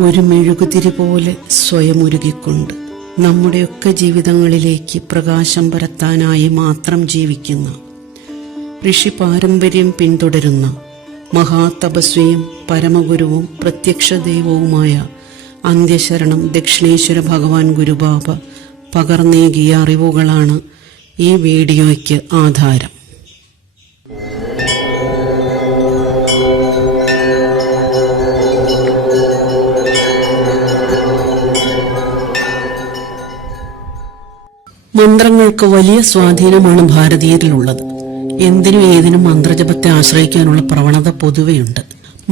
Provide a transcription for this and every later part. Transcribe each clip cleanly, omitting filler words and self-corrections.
ഒരു മെഴുകുതിരി പോലെ സ്വയം ഉരുകിക്കൊണ്ട് നമ്മുടെയൊക്കെ ജീവിതങ്ങളിലേക്ക് പ്രകാശം പരത്താനായി മാത്രം ജീവിക്കുന്ന, ഋഷി പാരമ്പര്യം പിന്തുടരുന്ന മഹാതപസ്വിയും പരമഗുരുവും പ്രത്യക്ഷ ദൈവവുമായ അന്ത്യശരണം ദക്ഷിണേശ്വര ഭഗവാൻ ഗുരുബാബ പകർന്നേകിയ അറിവുകളാണ് ഈ വീഡിയോയ്ക്ക് ആധാരം. മന്ത്രങ്ങൾക്ക് വലിയ സ്വാധീനമാണ് ഭാരതീയരിലുള്ളത്. എന്തിനും ഏതിനും മന്ത്രജപത്തെ ആശ്രയിക്കാനുള്ള പ്രവണത പൊതുവെയുണ്ട്.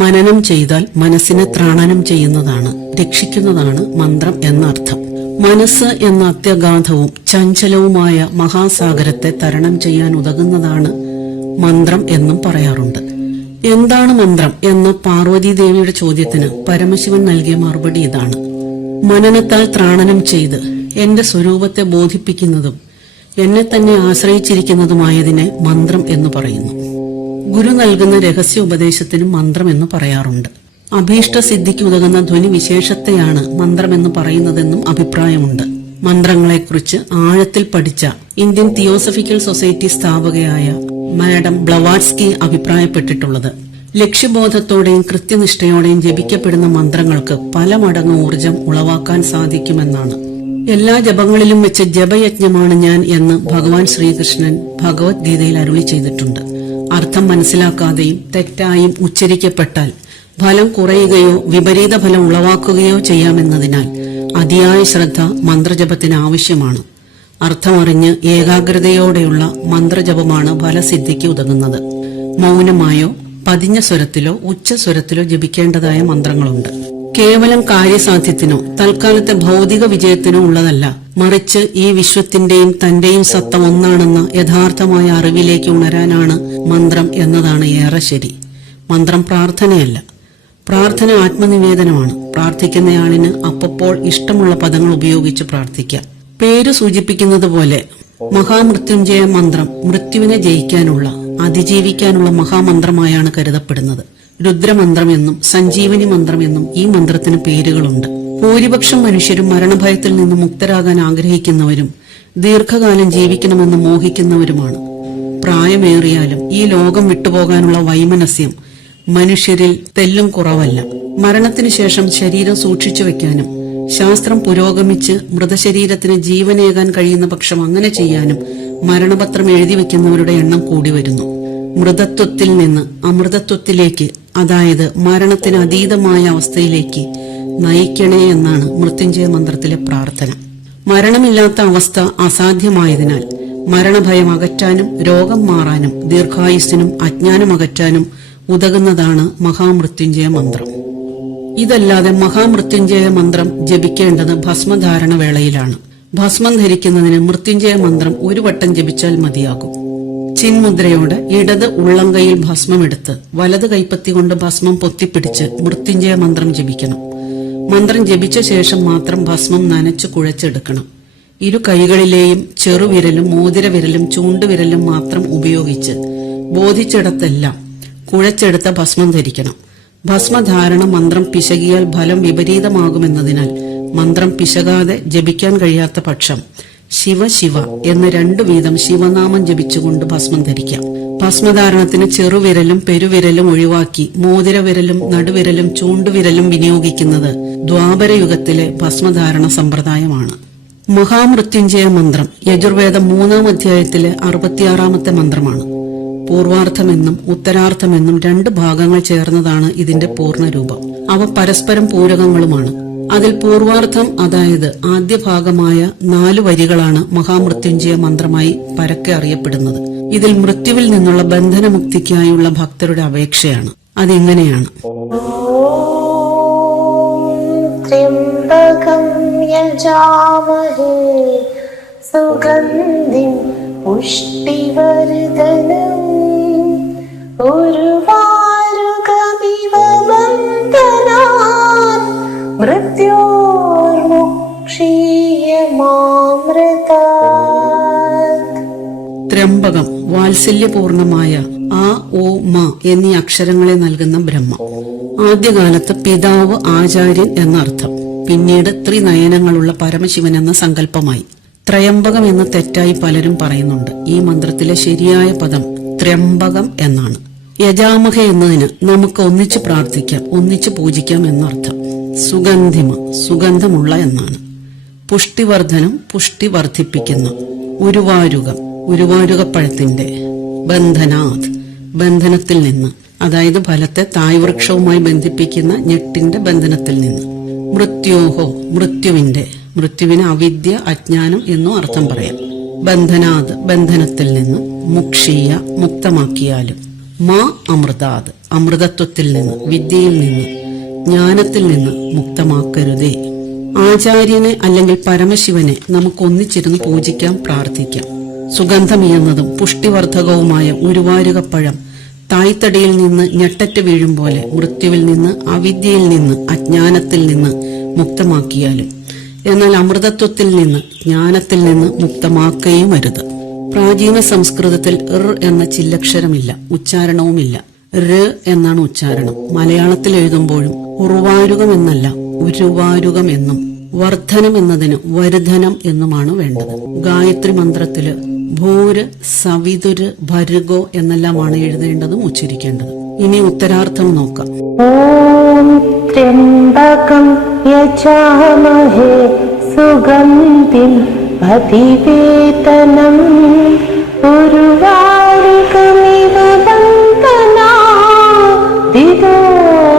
മനനം ചെയ്താൽ മനസ്സിനെ ത്രാണനം ചെയ്യുന്നതാണ്, രക്ഷിക്കുന്നതാണ് മന്ത്രം എന്നർത്ഥം. മനസ്സ് എന്ന അത്യഗാധവും ചഞ്ചലവുമായ മഹാസാഗരത്തെ തരണം ചെയ്യാൻ ഉതകുന്നതാണ് മന്ത്രം എന്നും പറയാറുണ്ട്. എന്താണ് മന്ത്രം എന്ന പാർവതീദേവിയുടെ ചോദ്യത്തിന് പരമശിവൻ നൽകിയ മറുപടി ഇതാണ്: മനനത്താൽ ത്രാണനം ചെയ്ത് എന്റെ സ്വരൂപത്തെ ബോധിപ്പിക്കുന്നതും എന്നെ തന്നെ ആശ്രയിച്ചിരിക്കുന്നതുമായതിനെ മന്ത്രം എന്ന് പറയുന്നു. ഗുരു നൽകുന്ന രഹസ്യ ഉപദേശത്തിനും മന്ത്രം എന്ന് പറയാറുണ്ട്. അഭീഷ്ടസിദ്ധിക്ക് ഉതകുന്ന ധ്വനി വിശേഷത്തെയാണ് മന്ത്രമെന്ന് പറയുന്നതെന്നും അഭിപ്രായമുണ്ട്. മന്ത്രങ്ങളെക്കുറിച്ച് ആഴത്തിൽ പഠിച്ച ഇന്ത്യൻ തിയോസഫിക്കൽ സൊസൈറ്റി സ്ഥാപകയായ മാഡം ബ്ലവാറ്റ്സ്കി അഭിപ്രായപ്പെട്ടിട്ടുള്ളത്, ലക്ഷ്യബോധത്തോടെയും കൃത്യനിഷ്ഠയോടെയും ജപിക്കപ്പെടുന്ന മന്ത്രങ്ങൾക്ക് പല മടങ്ങ് ഊർജം ഉളവാക്കാൻ സാധിക്കുമെന്നാണ്. എല്ലാ ജപങ്ങളിലും വെച്ച് ജപയജ്ഞമാണ് ഞാൻ എന്ന് ഭഗവാൻ ശ്രീകൃഷ്ണൻ ഭഗവത്ഗീതയിൽ അരുളി ചെയ്തിട്ടുണ്ട്. അർത്ഥം മനസ്സിലാക്കാതെയും തെറ്റായും ഉച്ചരിക്കപ്പെട്ടാൽ ഫലം കുറയുകയോ വിപരീത ഫലം ഉളവാക്കുകയോ ചെയ്യാമെന്നതിനാൽ അതിയായ ശ്രദ്ധ മന്ത്രജപത്തിന് ആവശ്യമാണ്. അർത്ഥമറിഞ്ഞ് ഏകാഗ്രതയോടെയുള്ള മന്ത്രജപമാണ് ഫലസിദ്ധിക്ക് ഉതകുന്നത്. മൗനമായോ പതിഞ്ഞ സ്വരത്തിലോ ഉച്ചസ്വരത്തിലോ ജപിക്കേണ്ടതായ മന്ത്രങ്ങളുണ്ട്. കേവലം കാര്യസാധ്യത്തിനോ തൽക്കാലത്തെ ഭൗതിക വിജയത്തിനോ ഉള്ളതല്ല, മറിച്ച് ഈ വിശ്വത്തിന്റെയും തന്റെയും സത്ത ഒന്നാണെന്ന യഥാർത്ഥമായ അറിവിലേക്ക് ഉണരാനാണ് മന്ത്രം എന്നതാണ് ഏറെ ശരി. മന്ത്രം പ്രാർത്ഥനയല്ല. പ്രാർത്ഥന ആത്മനിവേദനമാണ്. പ്രാർത്ഥിക്കുന്നയാളിന് അപ്പപ്പോൾ ഇഷ്ടമുള്ള പദങ്ങൾ ഉപയോഗിച്ച് പ്രാർത്ഥിക്കാം. പേര് സൂചിപ്പിക്കുന്നത് പോലെ മഹാമൃത്യുഞ്ജയ മന്ത്രം മൃത്യുവിനെ ജയിക്കാനുള്ള, അതിജീവിക്കാനുള്ള മഹാമന്ത്രമായാണ് കരുതപ്പെടുന്നത്. രുദ്രമന്ത്രം എന്നും സഞ്ജീവനി മന്ത്രം എന്നും ഈ മന്ത്രത്തിന് പേരുകളുണ്ട്. ഭൂരിപക്ഷം മനുഷ്യരും മരണഭയത്തിൽ നിന്ന് മുക്തരാകാൻ ആഗ്രഹിക്കുന്നവരും ദീർഘകാലം ജീവിക്കണമെന്ന് മോഹിക്കുന്നവരുമാണ്. പ്രായമേറിയാലും ഈ ലോകം വിട്ടുപോകാനുള്ള വൈമനസ്യം മനുഷ്യരിൽ തെല്ലും കുറവല്ല. മരണത്തിനു ശേഷം ശരീരം സൂക്ഷിച്ചു വെക്കാനും ശാസ്ത്രം പുരോഗമിച്ച് മൃതശരീരത്തിന് ജീവനേകാൻ കഴിയുന്ന പക്ഷം അങ്ങനെ ചെയ്യാനും മരണപത്രം എഴുതി വെക്കുന്നവരുടെ എണ്ണം കൂടി വരുന്നു. മൃതത്വത്തിൽ നിന്ന് അമൃതത്വത്തിലേക്ക്, അതായത് മരണത്തിന് അതീതമായ അവസ്ഥയിലേക്ക് നയിക്കണേ എന്നാണ് മൃത്യുഞ്ജയ മന്ത്രത്തിലെ പ്രാർത്ഥന. മരണമില്ലാത്ത അവസ്ഥ അസാധ്യമായതിനാൽ മരണഭയം അകറ്റാനും രോഗം മാറാനും ദീർഘായുസ്സിനും അജ്ഞാനം അകറ്റാനും ഉതകുന്നതാണ് മഹാമൃത്യുഞ്ജയ മന്ത്രം. ഇതല്ലാതെ മഹാമൃത്യുഞ്ജയ മന്ത്രം ജപിക്കേണ്ടത് ഭസ്മധാരണ വേളയിലാണ്. ഭസ്മം ധരിക്കുന്നതിന് മൃത്യുഞ്ജയ മന്ത്രം ഒരു വട്ടം ജപിച്ചാൽ മതിയാകും. ചിന്മുദ്രയോടെ ഇടത് ഉള്ളംകൈയിൽ ഭസ്മമെടുത്ത് വലത് കൈപ്പത്തി കൊണ്ട് ഭസ്മം പൊത്തിപ്പിടിച്ച് മൃത്യുഞ്ജയ മന്ത്രം ജപിക്കണം. മന്ത്രം ജപിച്ച ശേഷം മാത്രം ഭസ്മം നനച്ചു കുഴച്ചെടുക്കണം. ഇരു കൈകളിലെയും ചെറുവിരലും മോതിരവിരലും ചൂണ്ടുവിരലും മാത്രം ഉപയോഗിച്ച് ബോധിച്ചിടത്തെല്ലാം കുഴച്ചെടുത്ത ഭസ്മം ധരിക്കണം. ഭസ്മധാരണ മന്ത്രം പിശകിയാൽ ഫലം വിപരീതമാകുമെന്നതിനാൽ മന്ത്രം പിശകാതെ ജപിക്കാൻ കഴിയാത്ത പക്ഷം ശിവ ശിവ എന്ന് 2 വീതം ശിവനാമം ജപിച്ചുകൊണ്ട് ഭസ്മം ധരിക്കാം. ഭസ്മധാരണത്തിന് ചെറുവിരലും പെരുവിരലും ഒഴിവാക്കി മോതിരവിരലും നടുവിരലും ചൂണ്ടുവിരലും വിനിയോഗിക്കുന്നത് ദ്വാപരയുഗത്തിലെ ഭസ്മധാരണ സമ്പ്രദായമാണ്. മഹാമൃത്യുഞ്ജയ മന്ത്രം യജുർവേദം 3-ാം അധ്യായത്തിലെ 66-ാമത്തെ മന്ത്രമാണ്. പൂർവാർത്ഥമെന്നും ഉത്തരാർത്ഥമെന്നും 2 ഭാഗങ്ങൾ ചേർന്നതാണ് ഇതിന്റെ പൂർണ്ണരൂപം. അവ പരസ്പരം പൂരകങ്ങളുമാണ്. അതിൽ പൂർവാർത്ഥം, അതായത് ആദ്യ ഭാഗമായ 4 വരികളാണ് മഹാമൃത്യുഞ്ജയ മന്ത്രമായി പരക്കെ അറിയപ്പെടുന്നത്. ഇതിൽ മൃത്യുവിൽ നിന്നുള്ള ബന്ധനമുക്തിക്കായുള്ള ഭക്തരുടെ അപേക്ഷയാണ്. അതിങ്ങനെയാണ്: ത്ര്യംബകം യജാമഹേ സുഗന്ധിം പുഷ്ടിവർധനം ഉർവാരുകമിവ ബന്ധനാൻ ത്രയംബകം വാത്സല്യപൂർണമായ ആ, ഓ, മ എന്നീ അക്ഷരങ്ങളെ നൽകുന്ന ബ്രഹ്മം. ആദ്യകാലത്ത് പിതാവ്, ആചാര്യൻ എന്നർത്ഥം. പിന്നീട് ത്രിനയനങ്ങളുള്ള പരമശിവൻ എന്ന സങ്കല്പമായി. ത്രയംബകം എന്ന് തെറ്റായി പലരും പറയുന്നുണ്ട്. ഈ മന്ത്രത്തിലെ ശരിയായ പദം ത്രയംബകം എന്നാണ്. യജാമഹ എന്നതിന് നമുക്ക് ഒന്നിച്ച് പ്രാർത്ഥിക്കാം, ഒന്നിച്ച് പൂജിക്കാം എന്നർത്ഥം. സുഗന്ധിമ, സുഗന്ധമുള്ള എന്നാണ്. പുഷ്ടിവർദ്ധനം, പുഷ്ടി വർദ്ധിപ്പിക്കുന്ന. ഉരുവാരുകം, ഉരുവാരുകപ്പഴത്തിന്റെ. ബന്ധനാഥ്, ബന്ധനത്തിൽ നിന്ന്, അതായത് ഫലത്തെ തായ്വൃക്ഷവുമായി ബന്ധിപ്പിക്കുന്ന ഞെട്ടിന്റെ ബന്ധനത്തിൽ നിന്ന്. മൃത്യോഹോ, മൃത്യുവിന്റെ, മൃത്യുവിന് അവിദ്യ, അജ്ഞാനം എന്നും അർത്ഥം പറയാം. ബന്ധനാഥ്, ബന്ധനത്തിൽ നിന്ന്. മുക്ഷീയ, മുക്തമാക്കിയാലും. മാ അമൃതാത്, അമൃതത്വത്തിൽ നിന്ന്, വിദ്യയിൽ നിന്ന്, ജ്ഞാനത്തിൽ നിന്ന് മുക്തമാക്കരുതേ. ആചാര്യനെ അല്ലെങ്കിൽ പരമശിവനെ നമുക്ക് ഒന്നിച്ചിരുന്ന് പൂജിക്കാം, പ്രാർത്ഥിക്കാം. സുഗന്ധമിയെന്നതും പുഷ്ടിവർദ്ധകവുമായ ഉരുവാരുകപ്പഴം തായ്തടിയിൽ നിന്ന് ഞെട്ടറ്റ് വീഴും പോലെ മൃത്യുവിൽ നിന്ന്, അവിദ്യയിൽ നിന്ന്, അജ്ഞാനത്തിൽ നിന്ന് മുക്തമാക്കിയാലും. എന്നാൽ അമൃതത്വത്തിൽ നിന്ന്, ജ്ഞാനത്തിൽ നിന്ന് മുക്തമാക്കുകയും അരുത്. പ്രാചീന സംസ്കൃതത്തിൽ എന്ന ചില്ലക്ഷരമില്ല, ഉച്ചാരണവുമില്ല. ര് എന്നാണ് ഉച്ചാരണം. മലയാളത്തിൽ എഴുതുമ്പോഴും ഉറുവാരുകം എന്നല്ല, ഉരുവാരുകം എന്നും. വർദ്ധനം എന്നതിന് വരുധനം എന്നുമാണ് വേണ്ടത്. ഗായത്രി മന്ത്രത്തില് ഭൂര്, സവിതുര്, ഭരുഗോ എന്നെല്ലാമാണ് എഴുതേണ്ടതും ഉച്ചരിക്കേണ്ടത്. ഇനി ഉത്തരാർത്ഥം നോക്കാം. ഓം ത്രയംബകം യജാമഹേ സുഗന്ധിം അതിവേതനം ഉർവാരുകമിവ വന്ദനാദിതോ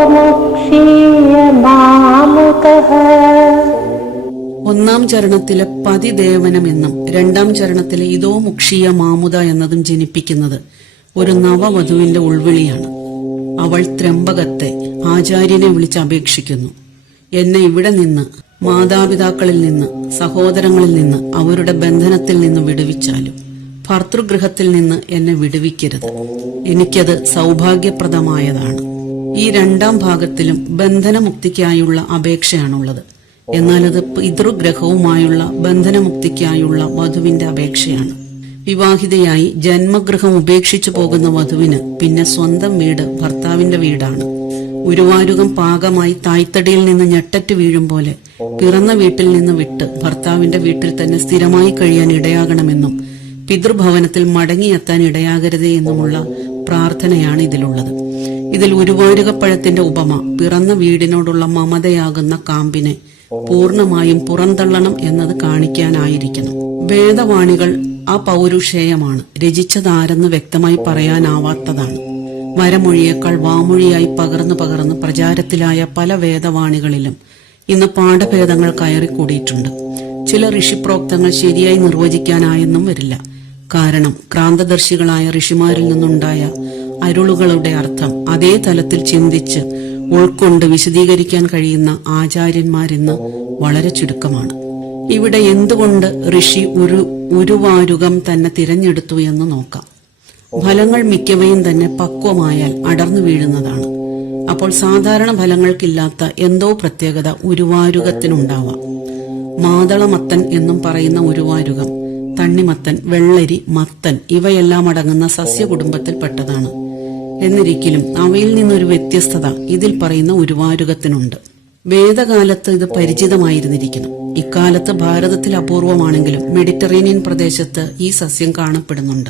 മുക്ഷീയമാമുകഃ. ഒന്നാം ചരണത്തിലെ പതിദേവനമെന്നും രണ്ടാം ചരണത്തിലെ ഇതോ മുക്ഷീയ മാമുത എന്നതും ജനിപ്പിക്കുന്നത് ഒരു നവവധുവിന്റെ ഉൾവിളിയാണ്. അവൾ ത്രയംബകത്തെ, ആചാര്യനെ വിളിച്ച് അപേക്ഷിക്കുന്നു. എന്നെ ഇവിടെ നിന്ന്, മാതാപിതാക്കളിൽ നിന്ന്, സഹോദരങ്ങളിൽ നിന്ന്, അവരുടെ ബന്ധനത്തിൽ നിന്ന് വിടുവിച്ചാലും ഭർതൃഗൃഹത്തിൽ നിന്ന് എന്നെ വിടുവിക്കരുത്. എനിക്കത് സൗഭാഗ്യപ്രദമായതാണ്. ഈ രണ്ടാം ഭാഗത്തിലും ബന്ധനമുക്തിക്കായുള്ള അപേക്ഷയാണുള്ളത്. എന്നാൽ അത് പിതൃഗ്രഹവുമായുള്ള ബന്ധനമുക്തിക്കായുള്ള വധുവിന്റെ അപേക്ഷയാണ്. വിവാഹിതയായി ജന്മഗൃഹം ഉപേക്ഷിച്ചു പോകുന്ന വധുവിന് പിന്നെ സ്വന്തം വീട് ഭർത്താവിന്റെ വീടാണ്. ഉരുവാരുകം പാകമായി തായ്തടിയിൽ നിന്ന് ഞെട്ടറ്റ് വീഴും പോലെ പിറന്ന വീട്ടിൽ നിന്ന് വിട്ട് ഭർത്താവിന്റെ വീട്ടിൽ തന്നെ സ്ഥിരമായി കഴിയാൻ ഇടയാകണമെന്നും പിതൃഭവനത്തിൽ മടങ്ങിയെത്താൻ ഇടയാകരുതേ എന്നുമുള്ള പ്രാർത്ഥനയാണ് ഇതിലുള്ളത്. ഇതിൽ ഉരുവാരുകപ്പഴത്തിന്റെ ഉപമ പിറന്ന വീടിനോടുള്ള മമതയാകുന്ന കാമ്പിനെ പൂർണമായും പുറന്തള്ളണം എന്നത് കാണിക്കാനായിരിക്കണം. വേദവാണികൾ അപൗരുഷേയമാണ്. രചിച്ചതാരെന്ന് വ്യക്തമായി പറയാനാവാത്തതാണ്. വരമൊഴിയേക്കാൾ വാമൊഴിയായി പകർന്നു പകർന്ന് പ്രചാരത്തിലായ പല വേദവാണികളിലും ഇന്ന് പാഠഭേദങ്ങൾ കയറിക്കൂടിയിട്ടുണ്ട്. ചില ഋഷിപ്രോക്തങ്ങൾ ശരിയായി നിർവചിക്കാനായെന്നും വരില്ല. കാരണം ക്രാന്തദർശികളായ ഋഷിമാരിൽ നിന്നുണ്ടായ അരുളുകളുടെ അർത്ഥം അതേ തലത്തിൽ ചിന്തിച്ച് ഉൾക്കൊണ്ട് വിശദീകരിക്കാൻ കഴിയുന്ന ആചാര്യന്മാരിന്ന് വളരെ ചുരുക്കമാണ്. ഇവിടെ എന്തുകൊണ്ട് ഋഷി ഉരുവാരുകം തന്നെ തിരഞ്ഞെടുത്തു എന്ന് നോക്കാം. ഫലങ്ങൾ മിക്കവയും തന്നെ പക്വമായാൽ അടർന്നു വീഴുന്നതാണ്. അപ്പോൾ സാധാരണ ഫലങ്ങൾക്കില്ലാത്ത എന്തോ പ്രത്യേകത ഉരുവാരുകത്തിനുണ്ടാവാം. മാതളമത്തൻ എന്നും പറയുന്ന ഉരുവാരുകം, തണ്ണിമത്തൻ, വെള്ളരി, മത്തൻ ഇവയെല്ലാം അടങ്ങുന്ന സസ്യകുടുംബത്തിൽപ്പെട്ടതാണ്. എന്നിരിക്കലും അവയിൽ നിന്നൊരു വ്യത്യസ്തത ഇതിൽ പറയുന്ന ഉരുവാരുകത്തിനുണ്ട്. വേദകാലത്ത് ഇത് പരിചിതമായിരുന്നിരിക്കണം. ഇക്കാലത്ത് ഭാരതത്തിൽ അപൂർവമാണെങ്കിലും മെഡിറ്ററേനിയൻ പ്രദേശത്ത് ഈ സസ്യം കാണപ്പെടുന്നുണ്ട്.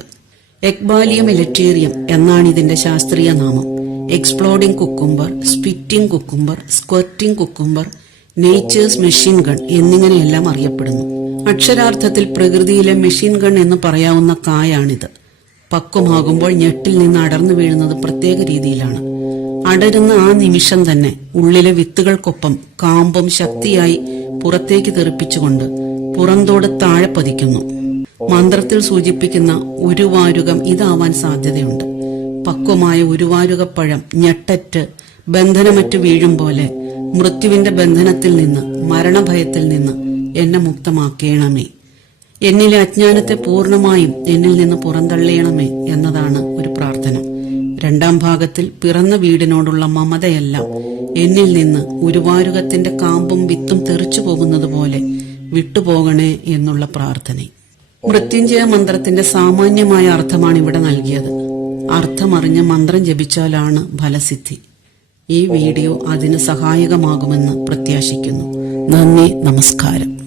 എക്ബാലിയം എലറ്റേറിയം എന്നാണ് ഇതിന്റെ ശാസ്ത്രീയ നാമം. Exploding cucumber, spitting cucumber, squirting cucumber, nature's machine gun എന്നിങ്ങനെയെല്ലാം അറിയപ്പെടുന്നു. അക്ഷരാർത്ഥത്തിൽ പ്രകൃതിയിലെ മെഷീൻ ഗൺ എന്ന് പറയാവുന്ന കായാണിത്. പക്വമാകുമ്പോൾ ഞെട്ടിൽ നിന്ന് അടർന്നു വീഴുന്നത് പ്രത്യേക രീതിയിലാണ്. അടരുന്ന ആ നിമിഷം തന്നെ ഉള്ളിലെ വിത്തുകൾക്കൊപ്പം കാമ്പും ശക്തിയായി പുറത്തേക്ക് തെറിപ്പിച്ചുകൊണ്ട് പുറന്തോട് താഴെ പതിക്കുന്നു. മന്ത്രത്തിൽ സൂചിപ്പിക്കുന്ന ഉരുവാരുകം ഇതാവാൻ സാധ്യതയുണ്ട്. പക്വമായ ഉരുവാരുകപ്പഴം ഞെട്ടറ്റ് ബന്ധനമറ്റ് വീഴും പോലെ മൃത്യുവിന്റെ ബന്ധനത്തിൽ നിന്ന്, മരണഭയത്തിൽ നിന്ന് എന്നെ മുക്തമാക്കേണമേ. എന്നിലെ അജ്ഞാനത്തെ പൂർണമായും എന്നിൽ നിന്ന് പുറന്തള്ളയണമേ എന്നതാണ് ഒരു പ്രാർത്ഥന. രണ്ടാം ഭാഗത്തിൽ പിറന്ന വീടിനോടുള്ള മമതയെല്ലാം എന്നിൽ നിന്ന് ഉരുവാരുകത്തിന്റെ കാമ്പും വിത്തും തെറിച്ചു പോകുന്നത് പോലെ വിട്ടുപോകണേ എന്നുള്ള പ്രാർത്ഥന. മൃത്യുഞ്ജയ മന്ത്രത്തിന്റെ സാമാന്യമായ അർത്ഥമാണ് ഇവിടെ നൽകിയത്. അർത്ഥമറിഞ്ഞ് മന്ത്രം ജപിച്ചാലാണ് ഫലസിദ്ധി. ഈ വീഡിയോ അതിന് സഹായകമാകുമെന്ന് പ്രത്യാശിക്കുന്നു. നന്ദി, നമസ്കാരം.